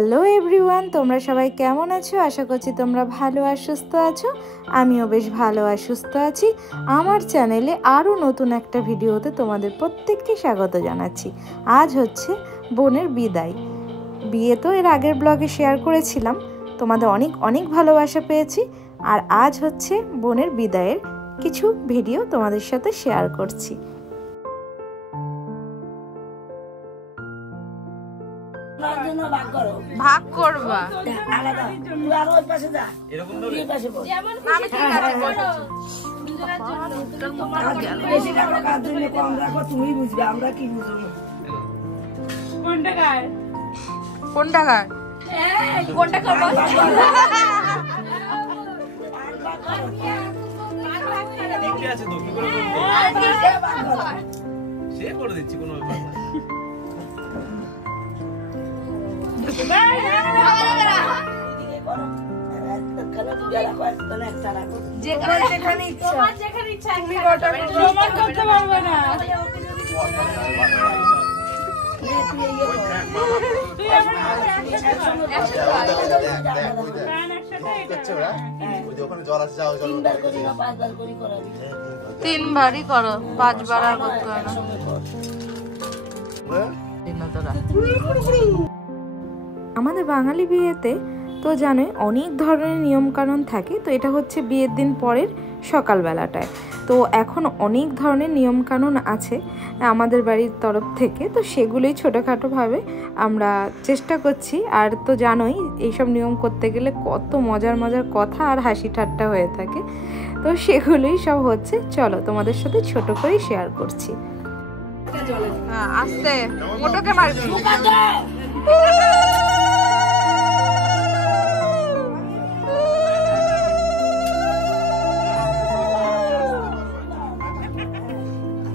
Hello everyone, তোমরা সবাই কেমন আছো? আশা করছি তোমরা ভালো আর সুস্থ আছো। আমিও বেশ ভালো আর সুস্থ আছি। আমার চ্যানেলে আরও নতুন একটা ভিডিওতে তোমাদের প্রত্যেককে স্বাগত জানাচ্ছি। আজ হচ্ছে বোনের বিদায়। বিয়ে তো এর আগের ব্লগে শেয়ার করেছিলাম, তোমাদের অনেক অনেক ভালোবাসা পেয়েছি। আর আজ হচ্ছে বোনের বিদায়ের কিছু ভিডিও তোমাদের সাথে শেয়ার করছি। ভাগ করবা আলাদা, তুই আর ওই পাশে যা, এরকম না এই পাশে বল। আমি ঠিক আছে বলো, দুজনের জন্য তোমার বেশি টাকা কাজ দিলে কম রাখো, তুমি বুঝবে, আমরা কি বুঝবো। কোনটা কার এই কোনটা করব? ঠিক আছে তো কি করে বলবো, সে করে দিচ্ছি, কোনো ব্যাপার না। তিনবারই করো, 5 বার আর করতে হয় না। আমাদের বাঙালি বিয়েতে তো জানোই অনেক ধরনের নিয়মকানুন থাকে। তো এটা হচ্ছে বিয়ের দিন পরের সকালবেলাটায়। তো এখন অনেক ধরনের নিয়মকানুন আছে আমাদের বাড়ির তরফ থেকে, তো সেগুলোই ছোটোখাটোভাবে আমরা চেষ্টা করছি। আর তো জানোই এইসব নিয়ম করতে গেলে কত মজার মজার কথা আর হাসি ঠাট্টা হয়ে থাকে। তো সেগুলোই সব হচ্ছে, চলো তোমাদের সাথে ছোট করেই শেয়ার করছি। আস্তে মোটকে মারবি,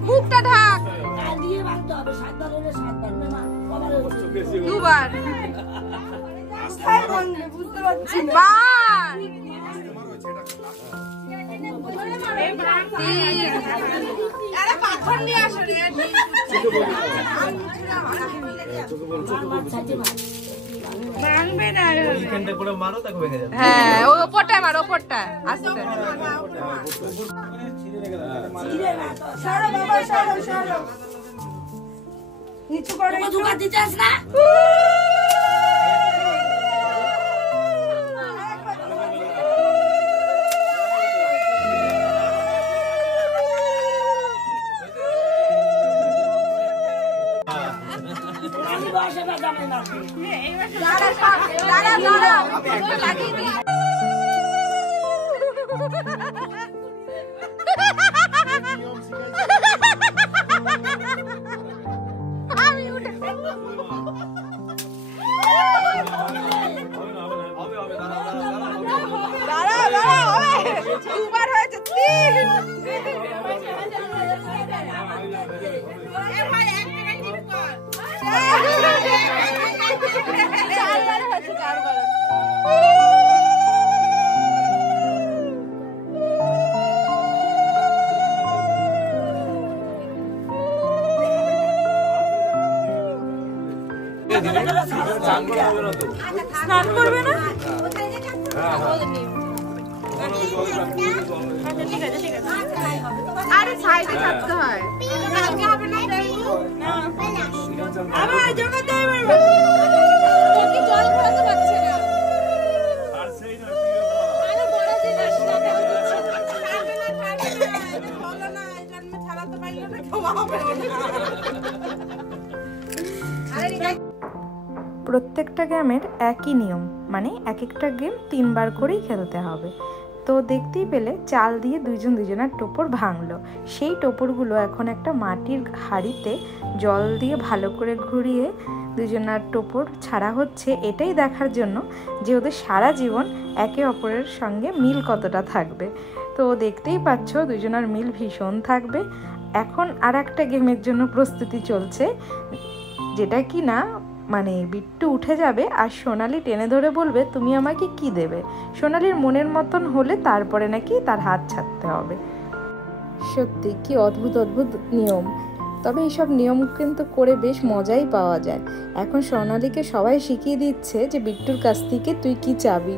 মুখটা ঢাক, দুবার হ্যাঁ, ওই ওপরটায় মারো, ওপরটায় আস্তে। নিচু করে ধোকা দিতেছ না। স্নান করবে না? আরে সাইডে থাকতে হয়। আবার জগতে কি জল ভরাতে পারছে না। আর সেই না আরে বড় জিনিস না বলো না, এই জন্ম ছাড়াতে পারলো না, ক্ষমা হবে না। প্রত্যেকটা গেমের একই নিয়ম, মানে এক একটা গেম 3 বার করেই খেলতে হবে। তো দেখতেই পেলে চাল দিয়ে দুজনের টোপর ভাঙলো। সেই টোপরগুলো এখন একটা মাটির হাঁড়িতে জল দিয়ে ভালো করে ঘুরিয়ে দুজনের টোপর ছাড়া হচ্ছে, এটাই দেখার জন্য যে ওদের সারা জীবন একে অপরের সঙ্গে মিল কতটা থাকবে। তো দেখতেই পাচ্ছ দুজনের মিল ভীষণ থাকবে। এখন আর একটা গেমের জন্য প্রস্তুতি চলছে, যেটা কি না মানে বিট্টু উঠে যাবে আর সোনালি টেনে ধরে বলবে তুমি আমাকে কি দেবে। সোনালির মনের মতন হলে তারপরে নাকি তার হাত ছাড়তে হবে। সত্যি কি অদ্ভুত অদ্ভুত নিয়ম। তবে এইসব নিয়ম কিন্তু করে বেশ মজাই পাওয়া যায়। এখন সোনালীকে সবাই শিখিয়ে দিচ্ছে যে বিট্টুর কাছ থেকে তুই কি চাবি।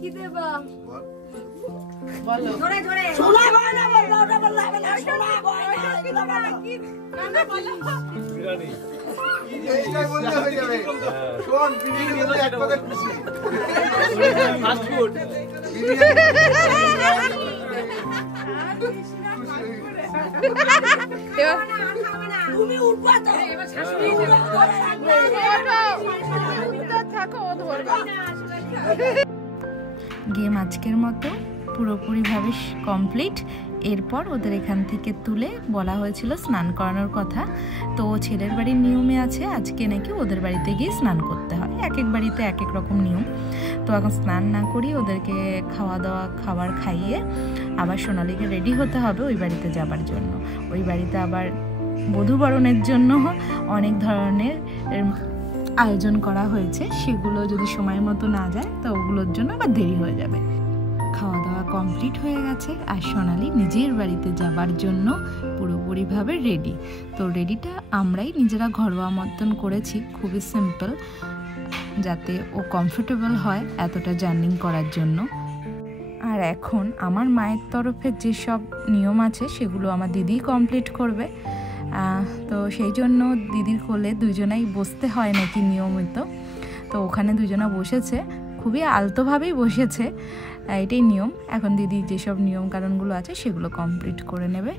কি দেবা বলো জোরে জোরে সোনা গয়না বললো ওটা বললো হবে না সোনা গয়না কি দেবা কি না বলো বিরিয়ানি এইটাই বলতে হয়ে যাবে কোন বিরিয়ানি বলে এক কথা খুশি ফাস্ট ফুড তুমি উঠবা তো এবার শাশুড়ি থাকো ধরবা গেম আজকের মতো পুরোপুরিভাবে কমপ্লিট। এরপর ওদের এখান থেকে তুলে বলা হয়েছিল স্নান করানোর কথা। তো ছেলের বাড়ির নিয়মে আছে আজকে নাকি ওদের বাড়িতে গিয়ে স্নান করতে হয়, এক এক বাড়িতে এক এক রকম নিয়ম। তো এখন স্নান না করি ওদেরকে খাবার খাইয়ে আবার সোনালীকে রেডি হতে হবে ওই বাড়িতে যাবার জন্য। ওই বাড়িতে আবার বধূবরণের জন্য অনেক ধরনের আয়োজন করা হয়েছে, সেগুলো যদি সময় মতো না যায় তো ওগুলোর জন্য আবার দেরি হয়ে যাবে। খাওয়া দাওয়া কমপ্লিট হয়ে গেছে আর সোনালী নিজের বাড়িতে যাবার জন্য পুরোপুরিভাবে রেডি। তো রেডিটা আমরাই নিজেরা ঘরোয়া মতন করেছি, খুবই সিম্পল, যাতে ও কমফোর্টেবল হয় এতটা জার্নি করার জন্য। আর এখন আমার মায়ের তরফে যেসব নিয়ম আছে সেগুলো আমার দিদি কমপ্লিট করবে। তো সেই জন্য দিদির কোলে দুজনেই বসতে হয় নাকি নিয়মিত। তো ওখানে দুজনা বসেছে, খুবই আলতোভাবেই বসেছে, এটাই নিয়ম। এখন দিদি যেসব নিয়ম কারণগুলো আছে সেগুলো কমপ্লিট করে নেবে।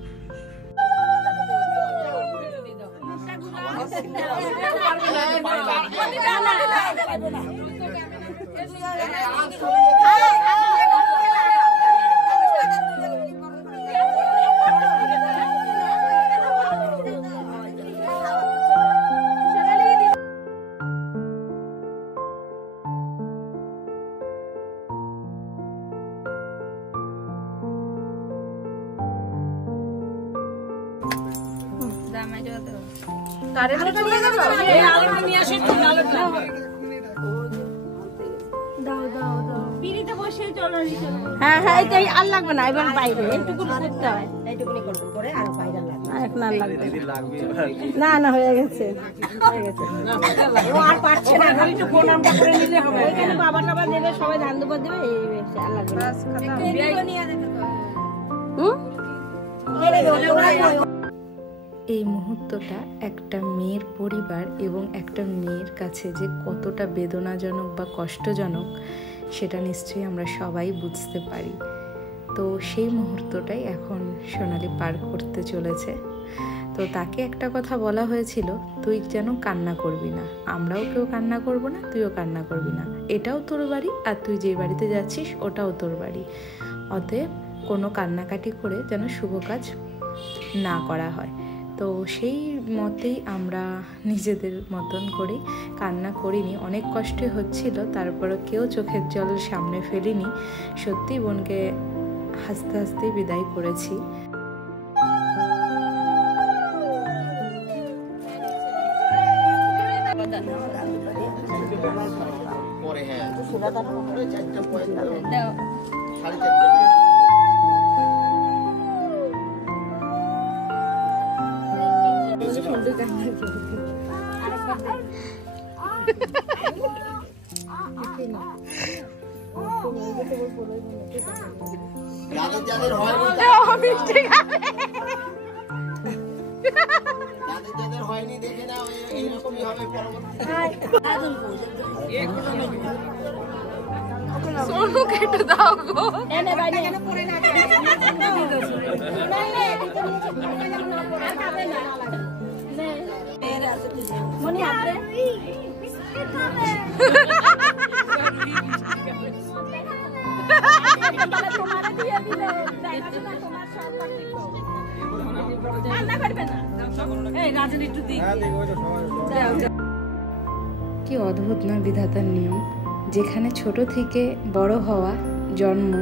হ্যাঁ হ্যাঁ এটাই আর লাগবে না, এবার বাইরে এইটুকু করতে হয়, এইটুকুনি করে আর বাইরে লাগবে এখন আর লাগবে না। না হয়ে গেছে হয়ে গেছে, ও আর পারছে না, খালি একটু প্রণামটা করে নিলে হবে। ওইখানে বাবা টাবা দেবে, সবাই ধান দুবার দেবে, এই আর লাগবে না। এই মুহূর্তটা একটা মেয়ের পরিবার এবং একটা মেয়ের কাছে যে কতটা বেদনাজনক বা কষ্টজনক সেটা নিশ্চয়ই আমরা সবাই বুঝতে পারি। তো সেই মুহূর্তটাই এখন সোনালী পার করতে চলেছে। তো তাকে একটা কথা বলা হয়েছিল, তুই যেন কান্না করবি না, আমরাও কেউ কান্না করব না, তুইও কান্না করবি না, এটাও তোর বাড়ি আর তুই যে বাড়িতে যাচ্ছিস ওটাও তোর বাড়ি, অতএব কোনো কান্নাকাটি করে যেন শুভ কাজ না করা হয়। তো সেই মতেই আমরা নিজেদের মতন করে কান্না করিনি, অনেক কষ্টে হচ্ছিল, তারপরে কেউ চোখের জল সামনে ফেলিনি। সত্যি বোনকে হাসতে হাসতে বিদায় করেছি। পরে হ্যাঁ যাদের হয়নি দেখে না এইরকমই হবে সোনু কেটে দাও গো এনে বাইরে পড়ে না মনি হাতে তোমারে দিয়ে দিলে দেখাশোনা তোমার সব রান্না করবে না। এই রাজন একটু দি কি অদ্ভুত না বিধাতার নিয়ম, যেখানে ছোট থেকে বড় হওয়া জন্ম,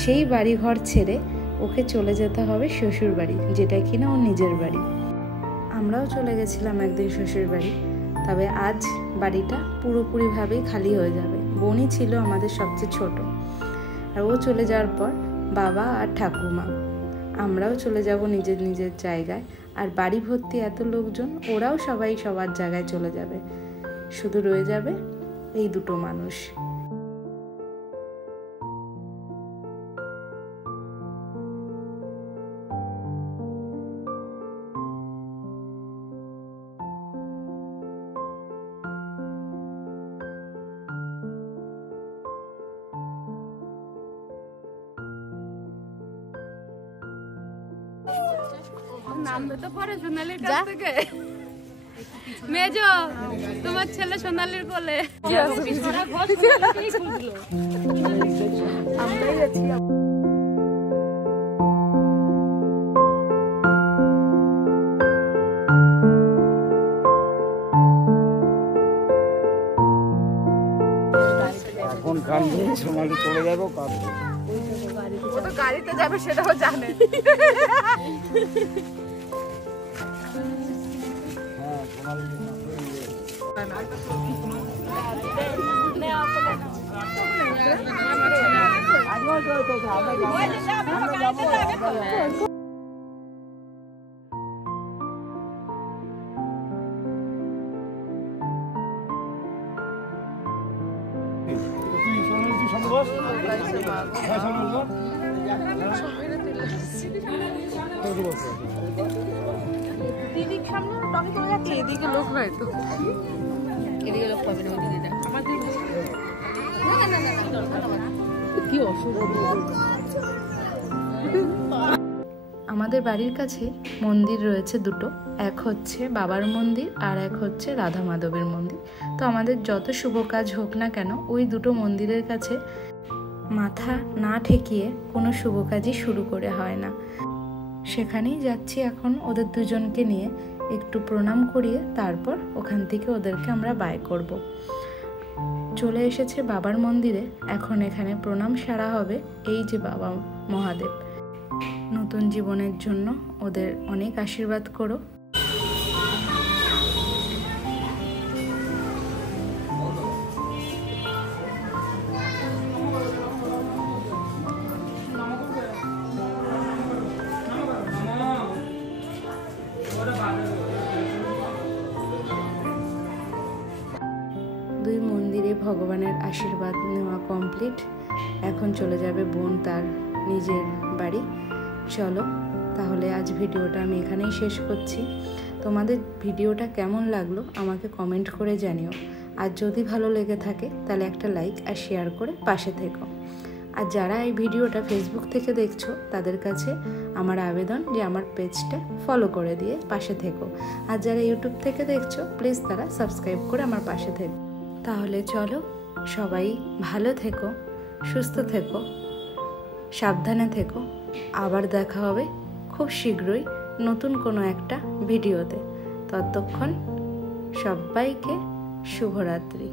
সেই বাড়িঘর ছেড়ে ওকে চলে যেতে হবে শ্বশুর বাড়ি, যেটা কিনা ওর নিজের বাড়ি। আমরাও চলে গেছিলাম একদিন শ্বশুর বাড়ি, তবে আজ বাড়িটা পুরোপুরিভাবেই খালি হয়ে যাবে। বোনই ছিল আমাদের সবচেয়ে ছোট, আর ও চলে যাওয়ার পর বাবা আর ঠাকুমা, আমরাও চলে যাব নিজের নিজের জায়গায়। আর বাড়ি ভর্তি এত লোকজন, ওরাও সবাই সবার জায়গায় চলে যাবে, শুধু রয়ে যাবে এই দুটো মানুষ। নামবে তো পরে সোনালির কাছ থেকে। মেজো, তোমার ছেলে সোনালির কোলে। আমরাই যাচ্ছি। এখন কান্দে, সোনালি চলে যাবো কাঁদবে। ও তো গাড়িতে যাবে সেটাও জানে। দিদির সামনে টমি চলে যাচ্ছে, এদিকে লোক নাই তো, এদিকে লোক পাবে না, ওদিকে যা কি অসুবিধা। আমাদের বাড়ির কাছে মন্দির রয়েছে দুটো, এক হচ্ছে বাবার মন্দির আর এক হচ্ছে রাধা মাধবের মন্দির। তো আমাদের যত শুভ কাজ হোক না কেন, ওই দুটো মন্দিরের কাছে মাথা না ঠেকিয়ে কোনো শুভ কাজই শুরু করে হয় না। সেখানেই যাচ্ছি এখন ওদের দুজনকে নিয়ে, একটু প্রণাম করিয়ে তারপর ওখান থেকে ওদেরকে আমরা বাই করব। চলে এসেছে বাবার মন্দিরে, এখন এখানে প্রণাম সারা হবে। এই যে বাবা মহাদেব, নতুন জীবনের জন্য ওদের অনেক আশীর্বাদ করো। দুই মন্দিরে ভগবানের আশীর্বাদ নেওয়া কমপ্লিট। এখন চলে যাবে বোন তার নিজের বাড়ি। চলো তাহলে আজ ভিডিওটা আমি এখানেই শেষ করছি। তোমাদের ভিডিওটা কেমন লাগলো আমাকে কমেন্ট করে জানিও। আর যদি ভালো লেগে থাকে তাহলে একটা লাইক আর শেয়ার করে পাশে থেকো। আর যারা এই ভিডিওটা ফেসবুক থেকে দেখছো তাদের কাছে আমার আবেদন যে আমার পেজটা ফলো করে দিয়ে পাশে থেকো। আর যারা ইউটিউব থেকে দেখছো প্লিজ তারা সাবস্ক্রাইব করে আমার পাশে থেকো। তাহলে চলো, সবাই ভালো থেকো, সুস্থ থেকো, সাবধানে থেকো। আবার দেখা হবে খুব শীঘ্রই নতুন কোনো একটা ভিডিওতে। ততক্ষণ সবাইকে শুভরাত্রি।